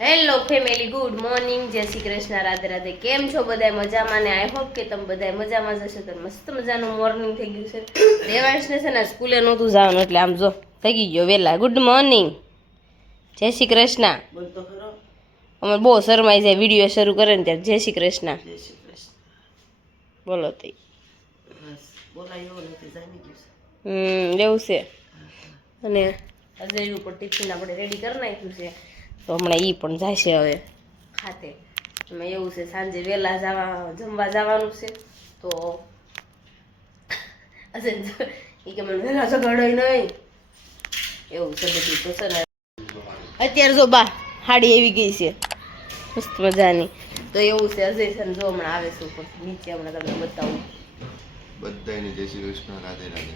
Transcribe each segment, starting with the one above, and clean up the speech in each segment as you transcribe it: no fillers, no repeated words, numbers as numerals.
Hello family, good morning, જય શ્રી કૃષ્ણ, રાધે રાધે. કેમ છો બધા? મજામાં ને? આઈ હોપ કે તમે બધા મજામાં જશો. તો મસ્ત મજાનું મોર્નિંગ થઈ ગયું છે. દેવાંશને છે ને સ્કૂલે નહોતું જવાનું એટલે આમ જો થઈ ગયો વહેલા. ગુડ મોર્નિંગ, જય શ્રી કૃષ્ણ. અમે બહુ શરમાઈ જાય વિડીયો શરૂ કરે ને ત્યારે જય શ્રી કૃષ્ણ બોલો. તે એવું છે. અને અજય ઉપર ટિફિન આપણે રેડી કરી નાખ્યું છે, તો હમણાં એ પણ જશે હવે ખાતે. એમાં એવું છે સાંજે વહેલા જમવા જવાનું છે, તો અજય એ કે મને વહેલા જગાડાય નહીં એવું છે બધું. તો છે ને અત્યારે જો બા હાડી એવી ગઈ છે મસ્ત મજાની. તો એવું છે અજય છે ને જો હમણાં આવે છે ઉપર નીચે, હમણાં તમને બતાવું. બધાને જય શ્રી કૃષ્ણ, રાધે રાધે.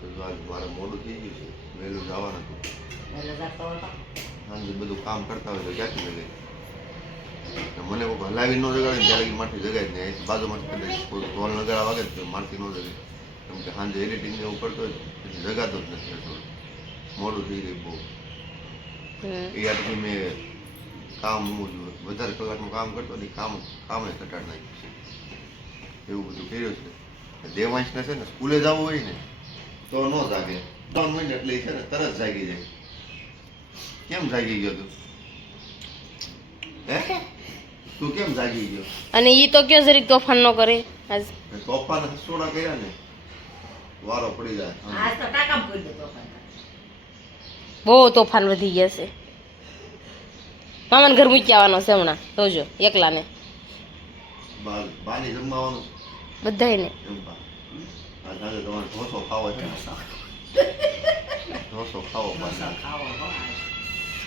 તો મારે મોડું થઈ ગયું છે, વહેલું જવાનું હતું. સાંજે બધું કામ કરતા હોય તો ક્યાંથી જગાય? મને કોઈ હલાવી ન જગાડે ને ત્યારે મારથી જગાય જ નહીં. બાજુમાંથી કદાચ કોઈ ઢોલ નગાડા વાગે તો મારથી ન જગાય, કેમ કે સાંજે એડિટિંગ ને એવું કરતો હોય પછી જગાતો જ નથી. થોડું મોડું થઈ ગયું બહુ. એ આટલું મેં કામ વધારે કલાકનું કામ કરતો ને કામે ઘટાડી નાખ્યું છે. એવું બધું કર્યું છે. દેવાંશને છે ને સ્કૂલે જવું હોય ને તો ન જાગે, 3 મિનિટ એટલે છે ને તરત જાગી જાય. કેમ જાગી ગયો તું? હે તું કેમ જાગી ગયો? અને ઈ તો કે જરીક તોફાન ન કરે. આજ તોફાન થોડા કર્યા ને વારો પડી જાય. આજ તો કાકા બોલી દે તોફાન. બહુ તોફાન વધી ગયા છે. મામાને ઘર મૂકી આવવાનો છે હમણાં, જોજો એકલાને બાની જમવાનું બધાને. એમ બા આજે તમારે ઢોસો ખાવો છે? ઢોસો ખાવો ઢોસો ખાવો હો.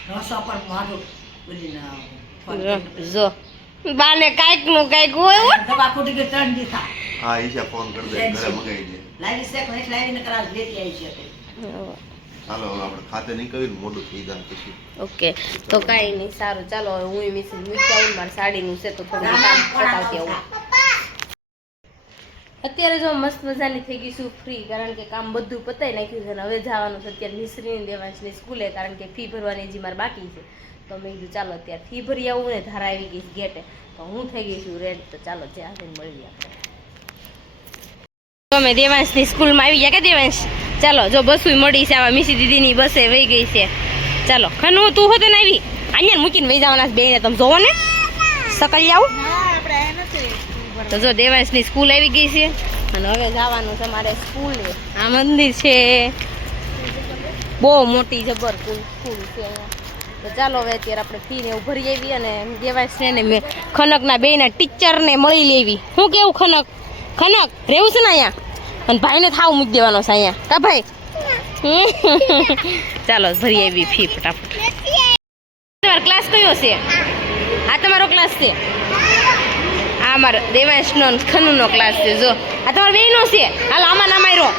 ઢોસો પણ મારું બોલીને જો બાને કાંઈક નું કાંઈક હોય હો. દવા ખૂટી ગઈ 3 દી થા. હા ઈશા ફોન કરી દે, ઘરે મગાવી દે. લાવી શેક ને લાવીને કરાજ લેતી આવી છે. ચાલો હવે આપણે ખાતે નીકળીને મોડું થઈ જાય પછી. ઓકે, તો કાંઈ નહીં, સારું. ચાલો હવે હું મિસ મૂકી આવું. મારે સાડીનું છે તો થોડું કામ પતાવતી આવું. અત્યારે જો મસ્ત મજાની થઈ ગઈ છું ફ્રી, કારણ કે કામ બધું પતાવી નાખ્યું છે. અને હવે જવાનું છે અત્યારે મિશ્રીની દેવાંશની સ્કૂલે, કારણ કે ફી ભરવાની હજી મારે બાકી છે. તો મેં કીધું ચાલો અત્યારે ફી ભરી આવું ને. ધારા આવી ગઈ ગેટે, તો હું થઈ ગઈ છું રેડ. તો ચાલો જ્યાં આવીને મળીએ આપણે. અમે દેવાંશની સ્કૂલમાં આવી ગયા કે દેવાંશ? ચાલો જો બસું મળી છે, આવા મિસી દીદીની બસે વહી ગઈ છે. ચાલો ખનુ તું હોતે ને આવી અહીંયા મૂકીને વહી જવાના બેને, તમે જોવો ને સકલી આવું. તો જો દેવાંશની સ્કૂલ આવી ગઈ છે અને હવે જવાનું છે મારે સ્કૂલે. આ મંદિર છે બહુ મોટી જબર સ્કૂલ છે અહીંયા. તો ચાલો હવે અત્યારે આપણે ફીને એવું ભરી આવી અને દેવાંશને ને મેં ખનકના બેના ટીચરને મળી લેવી. શું કેવું ખનક? ખનક રહેવું છે ને અહીંયા, અને ભાઈને થાવ મૂકી દેવાનો છે અહીંયા કા ભાઈ? ચાલો ભરી આવી ફી ફટાફટ. તમારો ક્લાસ કયો છે? આ તમારો ક્લાસ છે? આ મારો દેવાંશનો ખનુનો ક્લાસ છે. જો આ તમારો બેનો છે. હાલો આમાં ના માર્યો.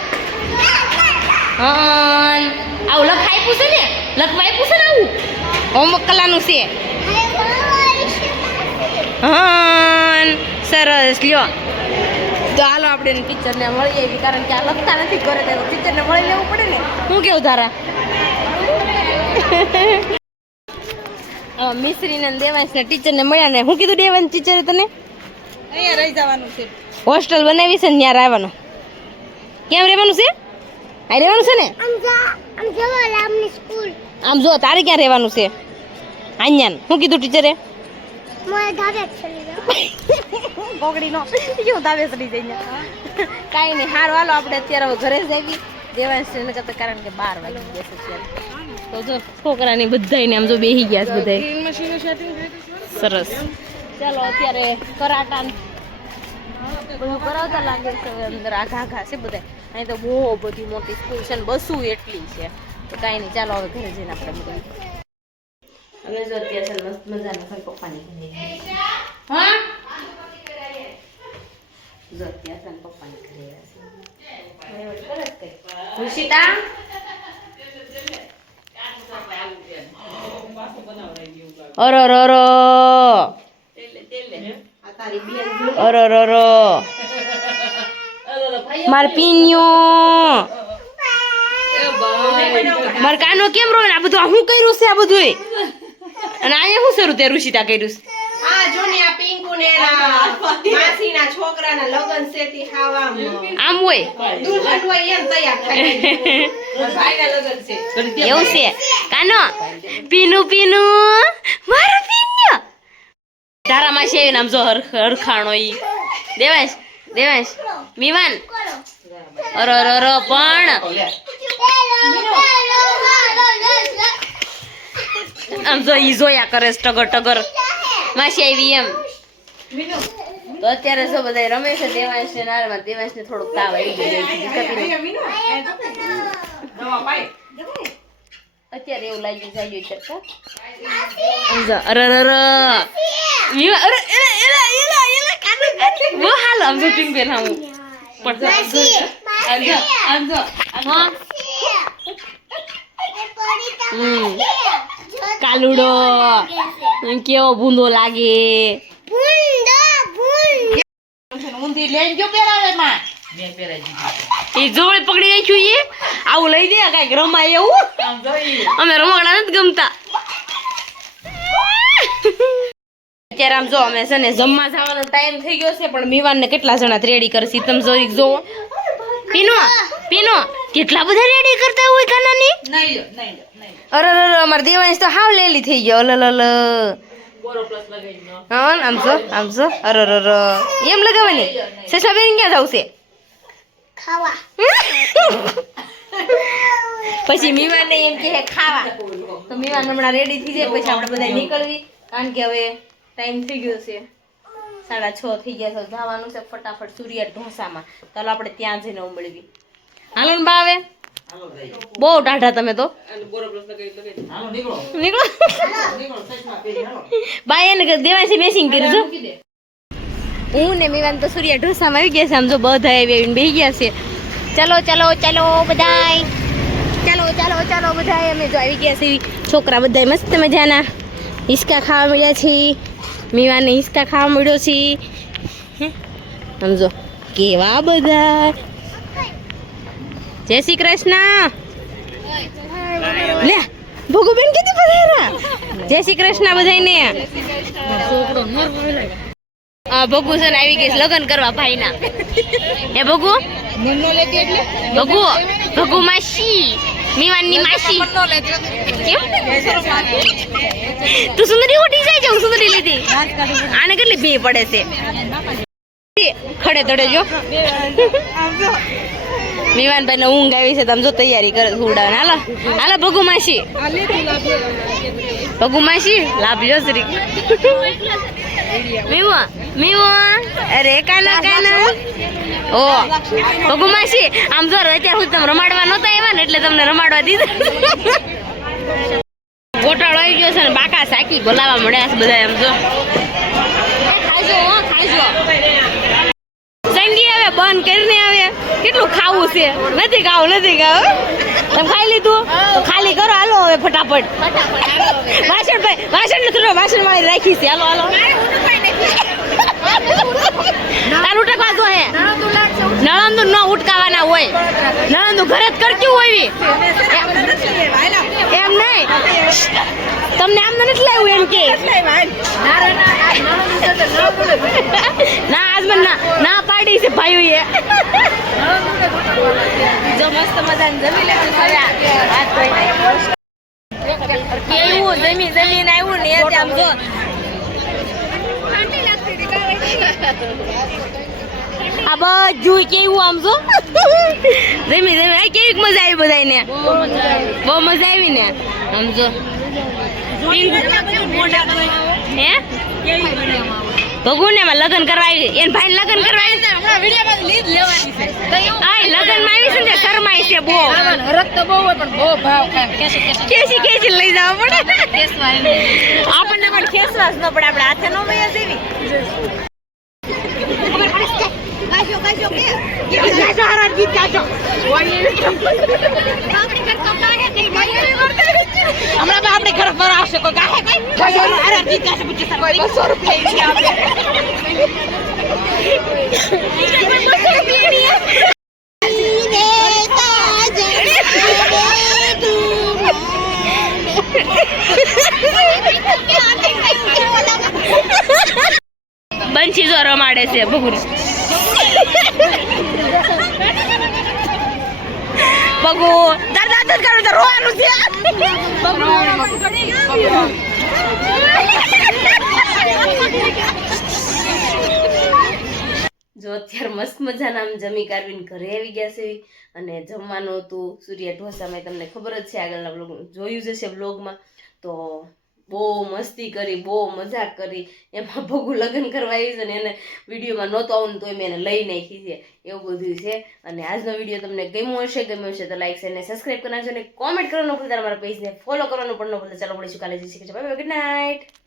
આવું લખ આપ્યું છે ને, લખવા આપ્યું છે ને, આવું હોમવર્ક કલાનું છે. હા સરસ, લ્યો. તો હાલો આપણે ટીચરને મળી આવી, કારણ કે આ લખતા નથી કરે તો ટીચરને મળી લેવું પડે ને. શું કેવું તારા? મિશ્રીને દેવાંશને ટીચરને મળ્યા ને. શું કીધું દેવાંશ ટીચરે તને? અહીંયા રહી જવાનું છે. હોસ્ટેલ બનાવી છે ને ત્યાં રહેવાનું. કેમ રહેવાનું છે? આ રહેવાનું છે ને? આમ જો તારે ક્યાં રહેવાનું છે? અહીંયા. શું કીધું ટીચરે? બોગડી નો કેવું દાવે ચડી જઈને. કાંઈ નહીં, હારું હાલો આપણે અત્યારે ઘરે જ આવી. દેવાંશને કરતા, કારણ કે 12 વાગી ગયા છે. તો જો છોકરાની બધાને આમ જો બેસી ગયા છે બધા. સરસ. ચાલો અત્યારે કરાટા બધું કરાવતા લાગે છે. અંદર આઘા છે બધા. અહીં તો બહુ બધી મોટી સ્કૂલ છે ને બસું એટલી છે. તો કાંઈ નહીં, ચાલો હવે ઘરે જઈને આપણે બધું. અમે જો અત્યારે છે મસ્ત મજાના છે પપ્પાની ઘરે. હા જો અત્યારે છે પપ્પાની ઘરે છે. ખુશીતા અરો રો રો અરો રો રો માર પીન્યો માર કાનો કેમ રોવે? આ બધું હું કર્યું છે? આ બધું અને અહીંયા શું શરૂ તે ઋષિતા કર્યું છે? આ જો ને આ પિંકુ ને એના માસીના છોકરાના લગન છે તી ખાવા આમ હોય દુલ્હન હોય એમ તૈયાર થાય ભાઈના લગન છે એવું છે કાનો પીનું પીનું મારું પીન્યો તારામાં છે નામ જો હરખાણો ઈ દેવાંશ દેવાંશ મીવાન અરે અરે અરે પણ આમ જો ઈ જોયા કરે છે ટગર ટગર માસી આવી એમ તો અત્યારે જો બધા રમે છે દેવાંશ ને નારમાં દેવાંશ ને થોડુંક તાવ આવી ગયો અત્યારે એવું લાગ્યું જાય ચરકા અરે અરે અરે મીવા અરે એલા એલા એલા એલા કાનો કાનો વો હાલ આમ જો ટીમ પેલા હું પણ આમ જો હા કાલુડો કેવો ભૂંદો લાગે ઊંધી લઈને જો પહેરાવે માં એ જોડે પકડી રાખ્યું એ આવું લઈ દે કઈક રમાય એવું અમે રમકડા નથી ગમતા અત્યારે આમ જો અમે છે ને જમવા જવાનો ટાઈમ થઈ ગયો છે પણ મીવાન ને કેટલા જણા રેડી કરશે તમે જોઈ જોવો પીનો પીનો કેટલા બધા રેડી કરતા હોય કાનાની નહીં અરે અરે અમાર દેવાંશ તો હાવ લેલી થઈ ગયો લલ હા આમ જો અરે અરે એમ લગાવવાની સસા બેન ક્યાં જાવ છે પછી મીવાન ને એમ કે ખાવા તો મીવાન હમણાં રેડી થઈ જાય પછી આપણે બધા નીકળવી કારણ કે હવે ટાઈમ થઈ ગયો છે 6:30 થઈ ગયા છે જવાનું છે ફટાફટ સૂર્ય ઢોસામાં ચાલો આપણે ત્યાં જઈને ઉમળવી હાલો ને બા આવે બહુ ટાઢા તમે તો નીકળો બા એને દેવાંશી મેસિંગ કર્યું છો હું ને મીવાન તો સૂર્ય ઢોસામાં આવી ગયા છે આમ જો બધા આવીને બેસી ગયા છે ચાલો ચાલો ચાલો બધાય ચાલો ચાલો ચાલો બધાય અમે જો આવી ગયા છીએ છોકરા બધાય મસ્ત મજાના હિસકા ખાવા મળ્યા છે મીવાને હિસકા ખાવા મળ્યો છે સમજો કેવા બધા જય શ્રી કૃષ્ણ લે ભોગુબેન કીધી પધારા જય શ્રી કૃષ્ણ બધાયને ભગુ છે ને આવી ગઈ લગ્ન કરવા ભાઈના એ ભગુ ભગુ ભગુ માસી મીવાનની માસી કેમ તું સુંદરી ઉઠી જાય છે સુંદરી લીધી આને કેટલી ભી પડે છે ખડે તડે જો મીવાન ભાઈ ને ઊંઘ આવી છે તમે જો તૈયારી કરે ઉડાવને હાલો હાલો ભગુ માસી લાભ લ્યો શ્રી મીવા મીવા અરે કાના કાના ઓ ભગુ માસી આમ જો અત્યાર સુધી તમે રમાડવા નહોતા આવ્યા ને એટલે તમને રમાડવા દીધા ગોટાળો આવી ગયો છે ને બાકા સાકી બોલાવા મળ્યા છે બધા એમ જો ખાજો સંગી આવે બંધ કરીને આવે કેટલું ખાવું છે નથી ખાવું તમે ખાઈ લીધું તો ખાલી કરો હાલો હવે ફટાફટ વાસણ ભાઈ વાસણ ને થોડો વાસણ વાળી રાખી છે હાલો હાલો તારું ઉટકવા જો હે નળંદુ ન ઉટકાવાના હોય નળંદુ ઘરે જ કરતી હોય એમ નહીં તમને આમ નથી લાવ્યું એમ કે ના આજ મને ના પાડી છે ભાઈઓએ જો મસ્ત મજાને જમી લેવું કેવું જમીને આવ્યું ને આમ જો આ બધું કેવું આમ જો જમી કેવી મજા આવી બધાને બહુ મજા આવી ને આમ જો હે ભગુને માં લગ્ન કરવા આવી એને ભાઈ લગ્ન કરવા આવી લગ્ન માં આવી છે ને શરમાઈ છે બહુ કેસી લઈ જવા પડે આપણને પણ ખેસવાસ ન પડે આપણે હાથે નો વયા જેવી હમણાં આપણે ઘર પર આવશે કોઈ ગાહે કોઈ 200 રૂપિયા બંછી જો રમાડે છે બગુર બગુ દાદા કરું તો રોવાનું છે જો અત્યારે મસ્ત મજાના આમ જમી કારવીને ઘરે આવી ગયા છે અને જમવાનું હતું સૂર્ય ઢોસામાં તમને ખબર જ છે આગળના બ્લોગ જોયું જ હશે બ્લોગમાં તો બહુ મસ્તી કરી બહુ મજાક કરી એમાં ભગું લગ્ન કરવા આવી છે ને એને વિડીયોમાં નહોતો આવું તો મેં એને લઈ નાખી છે એવું બધું છે અને આજનો વિડીયો તમને ગમ્યો હશે તો લાઈક શેર અને સબસ્ક્રાઈબ કરી નાખજો અને કોમેન્ટ કરવાનું ભૂલતા મારા પેજને ફોલો કરવાનું પણ ન ભૂલતા ચાલો મળીશું કાલે જઈ શકે છે બાય બાય ગુડ નાઇટ